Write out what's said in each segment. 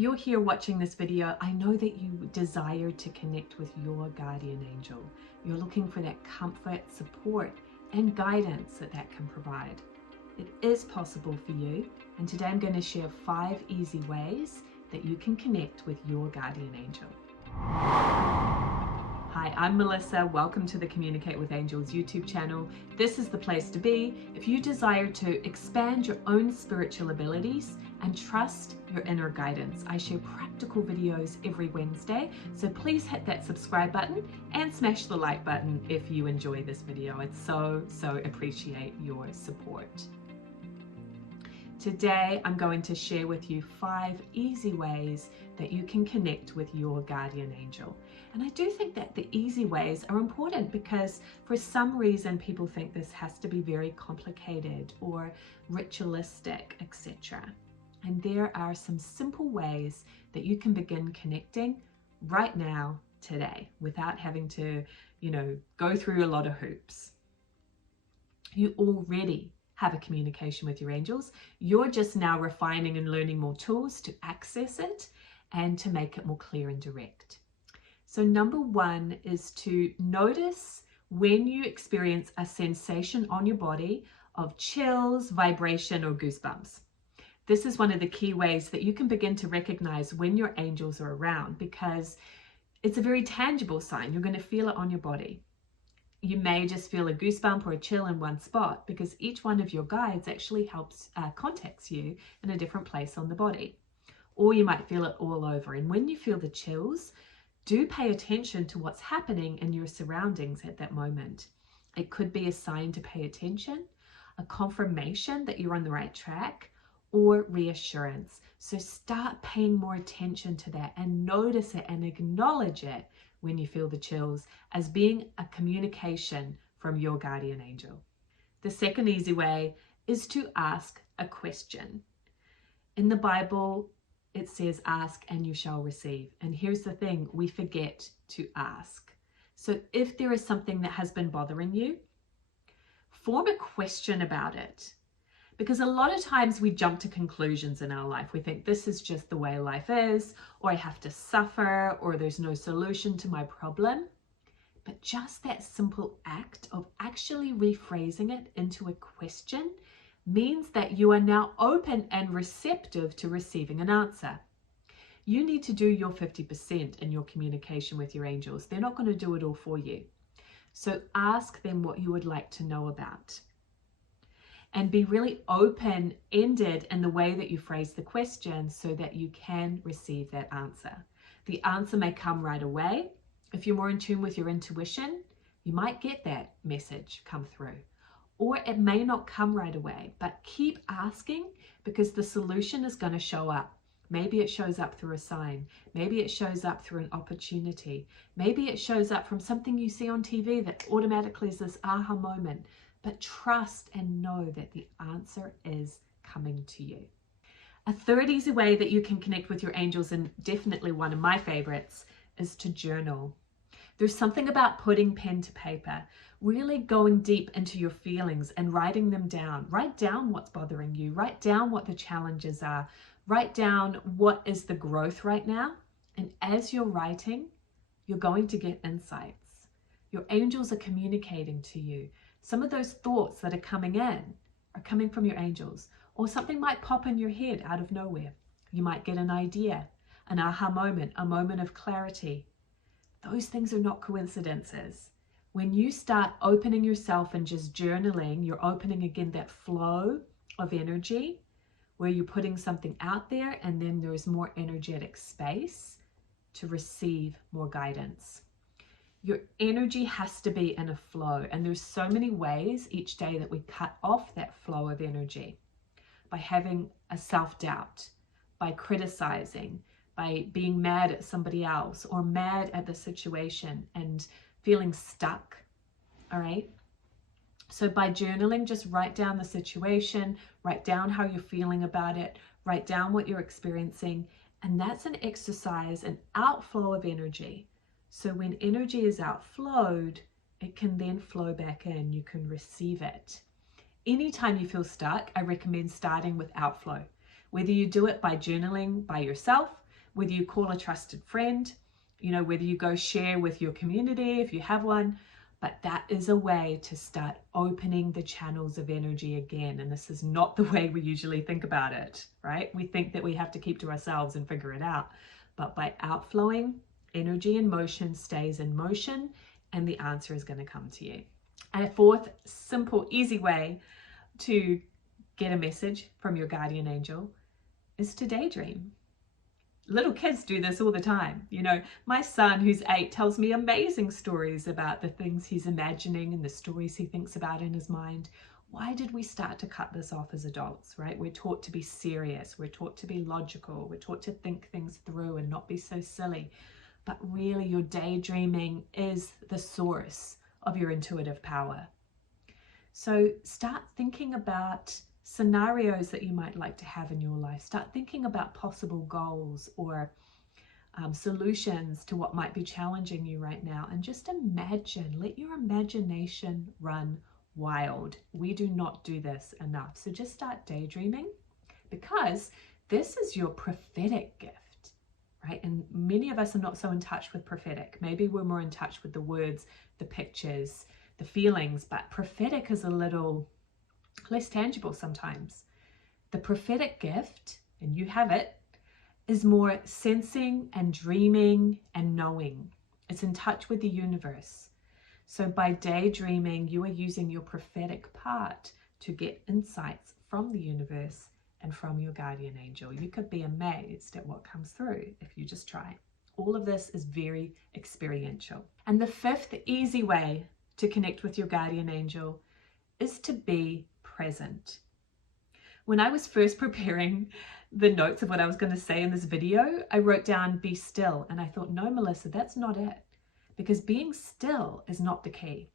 you're here watching this video, I know that you desire to connect with your guardian angel. You're looking for that comfort, support, and guidance that can provide. It is possible for you, and today I'm going to share 5 easy ways that you can connect with your guardian angel. Hi, I'm Melissa. Welcome to the Communicate with Angels YouTube channel. This is the place to be if you desire to expand your own spiritual abilities and trust your inner guidance. I share practical videos every Wednesday, so please hit that subscribe button and smash the like button if you enjoy this video. It's so appreciate your support. Today, I'm going to share with you 5 easy ways that you can connect with your guardian angel. And I do think that the easy ways are important because for some reason people think this has to be very complicated or ritualistic, etc. And there are some simple ways that you can begin connecting right now, today, without having to, go through a lot of hoops. You already have a communication with your angels. You're just now refining and learning more tools to access it and to make it more clear and direct. So number 1 is to notice when you experience a sensation on your body of chills, vibration, or goosebumps. This is one of the key ways that you can begin to recognize when your angels are around, because it's a very tangible sign. You're going to feel it on your body. You may just feel a goosebump or a chill in one spot because each one of your guides actually contacts you in a different place on the body. Or you might feel it all over. And when you feel the chills, do pay attention to what's happening in your surroundings at that moment. It could be a sign to pay attention, a confirmation that you're on the right track, or reassurance. So start paying more attention to that and notice it and acknowledge it when you feel the chills as being a communication from your guardian angel. The second easy way is to ask a question. In the Bible, it says, ask and you shall receive. And here's the thing, we forget to ask. So if there is something that has been bothering you, form a question about it. Because a lot of times we jump to conclusions in our life. We think this is just the way life is, or I have to suffer, or there's no solution to my problem. But just that simple act of actually rephrasing it into a question means that you are now open and receptive to receiving an answer. You need to do your 50% in your communication with your angels. They're not going to do it all for you. So ask them what you would like to know about. And be really open-ended in the way that you phrase the question so that you can receive that answer. The answer may come right away. If you're more in tune with your intuition, you might get that message come through. Or it may not come right away, but keep asking because the solution is going to show up. Maybe it shows up through a sign. Maybe it shows up through an opportunity. Maybe it shows up from something you see on TV that automatically is this aha moment. But trust and know that the answer is coming to you. A third easy way that you can connect with your angels, and definitely one of my favorites, is to journal. There's something about putting pen to paper, really going deep into your feelings and writing them down. Write down what's bothering you. Write down what the challenges are. Write down what is the growth right now. And as you're writing, you're going to get insights. Your angels are communicating to you. Some of those thoughts that are coming in are coming from your angels, or something might pop in your head out of nowhere. You might get an idea, an aha moment, a moment of clarity. Those things are not coincidences. When you start opening yourself and just journaling, you're opening again that flow of energy where you're putting something out there and then there's more energetic space to receive more guidance. Your energy has to be in a flow, and there's so many ways each day that we cut off that flow of energy. By having a self-doubt, by criticizing, by being mad at somebody else or mad at the situation and feeling stuck, all right? So by journaling, just write down the situation, write down how you're feeling about it, write down what you're experiencing, and that's an exercise, an outflow of energy. So when energy is outflowed, it can then flow back in. You can receive it. Anytime you feel stuck, I recommend starting with outflow. Whether you do it by journaling by yourself, whether you call a trusted friend, you know, whether you go share with your community if you have one, but that is a way to start opening the channels of energy again. And this is not the way we usually think about it, right? We think that we have to keep to ourselves and figure it out. But by outflowing, energy in motion stays in motion, and the answer is going to come to you. And a fourth simple, easy way to get a message from your guardian angel is to daydream. Little kids do this all the time. You know, my son, who's 8, tells me amazing stories about the things he's imagining and the stories he thinks about in his mind. Why did we start to cut this off as adults, right? We're taught to be serious. We're taught to be logical. We're taught to think things through and not be so silly. But really, your daydreaming is the source of your intuitive power. So start thinking about scenarios that you might like to have in your life. Start thinking about possible goals or solutions to what might be challenging you right now. And just imagine, let your imagination run wild. We do not do this enough. So just start daydreaming, because this is your prophetic gift, right? And many of us are not so in touch with prophetic. Maybe we're more in touch with the words, the pictures, the feelings, but prophetic is a little less tangible sometimes. The prophetic gift, and you have it, is more sensing and dreaming and knowing. It's in touch with the universe. So by daydreaming, you are using your prophetic part to get insights from the universe and from your guardian angel. You could be amazed at what comes through if you just try. All of this is very experiential. And the fifth easy way to connect with your guardian angel is to be present. When I was first preparing the notes of what I was going to say in this video, I wrote down be still, and I thought, no, Melissa, that's not it, because being still is not the key.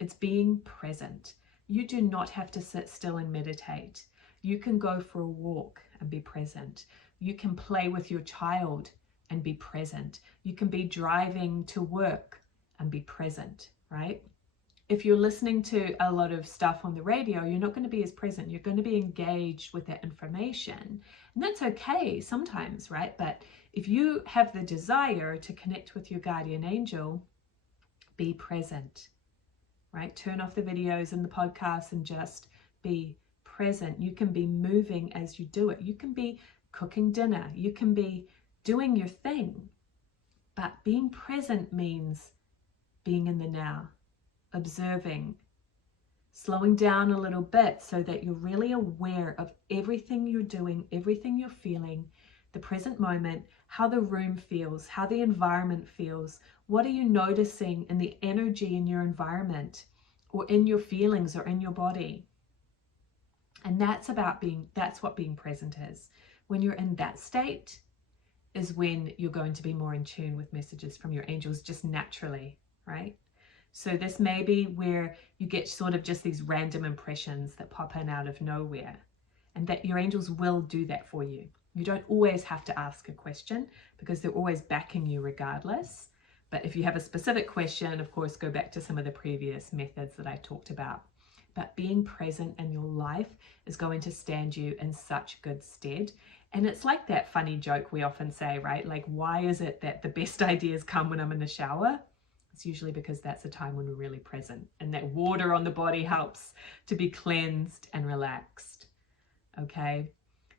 It's being present. You do not have to sit still and meditate. You can go for a walk and be present. You can play with your child and be present. You can be driving to work and be present, right? If you're listening to a lot of stuff on the radio, you're not going to be as present. You're going to be engaged with that information. And that's okay sometimes, right? But if you have the desire to connect with your guardian angel, be present, right? Turn off the videos and the podcasts and just be present. You can be moving as you do it. You can be cooking dinner. You can be doing your thing. But being present means being in the now. Observing, slowing down a little bit so that you're really aware of everything you're doing, everything you're feeling, the present moment, how the room feels, how the environment feels. What are you noticing in the energy in your environment or in your feelings or in your body? And that's what being present is. When you're in that state is when you're going to be more in tune with messages from your angels just naturally, right? So this may be where you get sort of just these random impressions that pop in out of nowhere, and that your angels will do that for you. You don't always have to ask a question because they're always backing you regardless. But if you have a specific question, of course, go back to some of the previous methods that I talked about. But being present in your life is going to stand you in such good stead. And it's like that funny joke we often say, right? Like, why is it that the best ideas come when I'm in the shower? It's usually because that's a time when we're really present, and that water on the body helps to be cleansed and relaxed. Okay,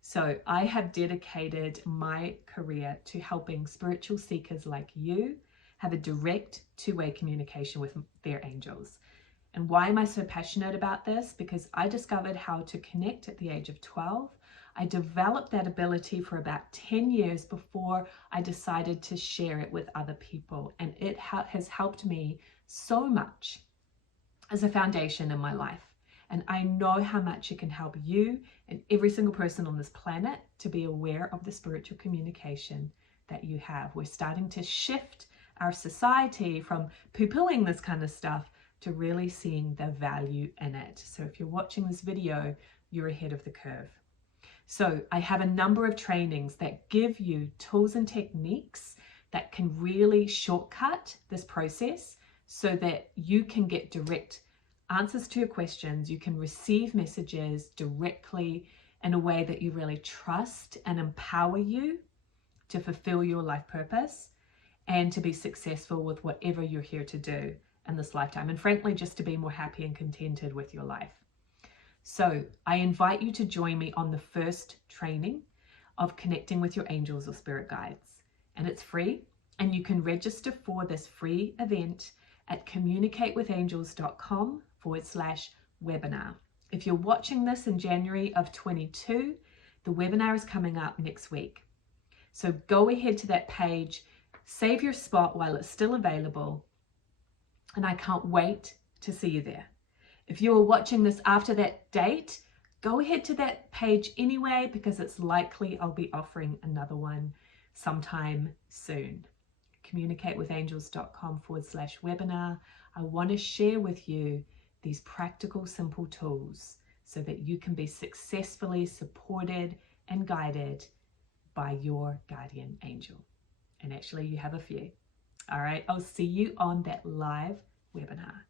so I have dedicated my career to helping spiritual seekers like you have a direct two-way communication with their angels. And why am I so passionate about this? Because I discovered how to connect at the age of 12. I developed that ability for about 10 years before I decided to share it with other people. And it has helped me so much as a foundation in my life. And I know how much it can help you and every single person on this planet to be aware of the spiritual communication that you have. We're starting to shift our society from poo-pooing this kind of stuff to really seeing the value in it. So if you're watching this video, you're ahead of the curve. So I have a number of trainings that give you tools and techniques that can really shortcut this process so that you can get direct answers to your questions. You can receive messages directly in a way that you really trust and empower you to fulfill your life purpose and to be successful with whatever you're here to do in this lifetime. And frankly, just to be more happy and contented with your life. So I invite you to join me on the first training of connecting with your angels or spirit guides. And it's free, and you can register for this free event at communicatewithangels.com/webinar. If you're watching this in January of 22, the webinar is coming up next week. So go ahead to that page, save your spot while it's still available, and I can't wait to see you there. If you are watching this after that date, go ahead to that page anyway, because it's likely I'll be offering another one sometime soon. communicatewithangels.com/webinar. I want to share with you these practical, simple tools so that you can be successfully supported and guided by your guardian angel. And actually, you have a few. All right, I'll see you on that live webinar.